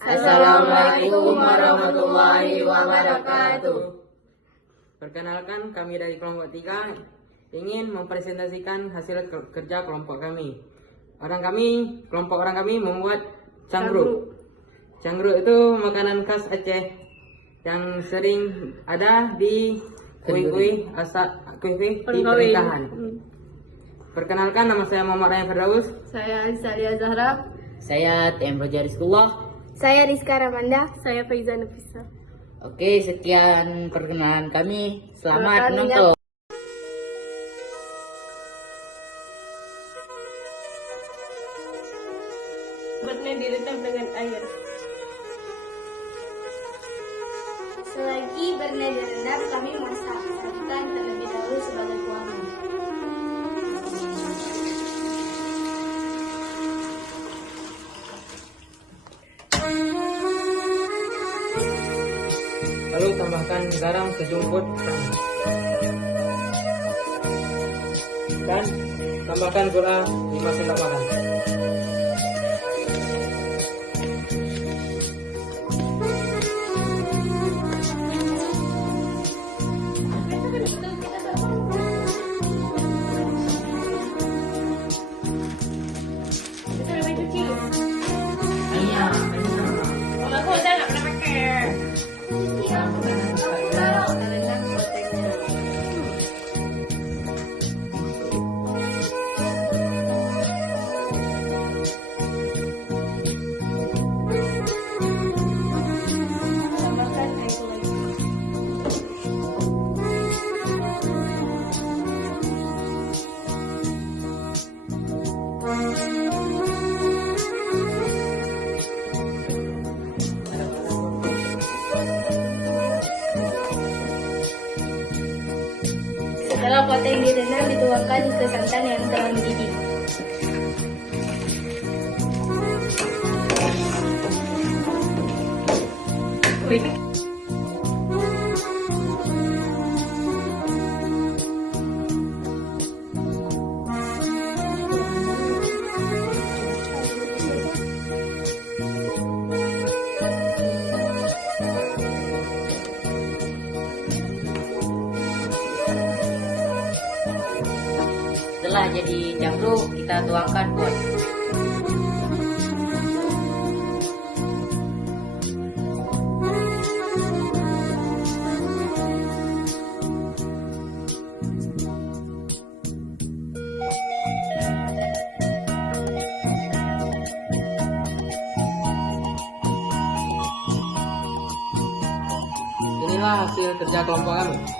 Assalamualaikum warahmatullahi wabarakatuh. Perkenalkan, kami dari kelompok 3 ingin mempresentasikan hasil kerja kelompok kami. Kelompok orang kami membuat cangkruk. Cangkruk itu makanan khas Aceh yang sering ada di kue-kue pernikahan. Perkenalkan, nama saya Muhammad Ryan Firdaus. Saya Alisalia Zahra. Saya TM Roja Rizkullah. Saya Rizka Ramanda. Saya Faiza Nafisa. Oke, sekian perkenalan kami. Selamat menonton. Buatnya direndam dengan air. Selagi bernada rendam, kami masak. Sajikan terlebih dahulu sebagai tuangan. Lalu tambahkan garam sejumput dan tambahkan gula 5 sendok makan. Kalau aku udah nggak pernah pakai. Setelah kuota yang direndam dituangkan ke santan yang telah mendidih. Setelah jadi cangkruk, kita tuangkan pot. Inilah hasil kerja kelompok kami.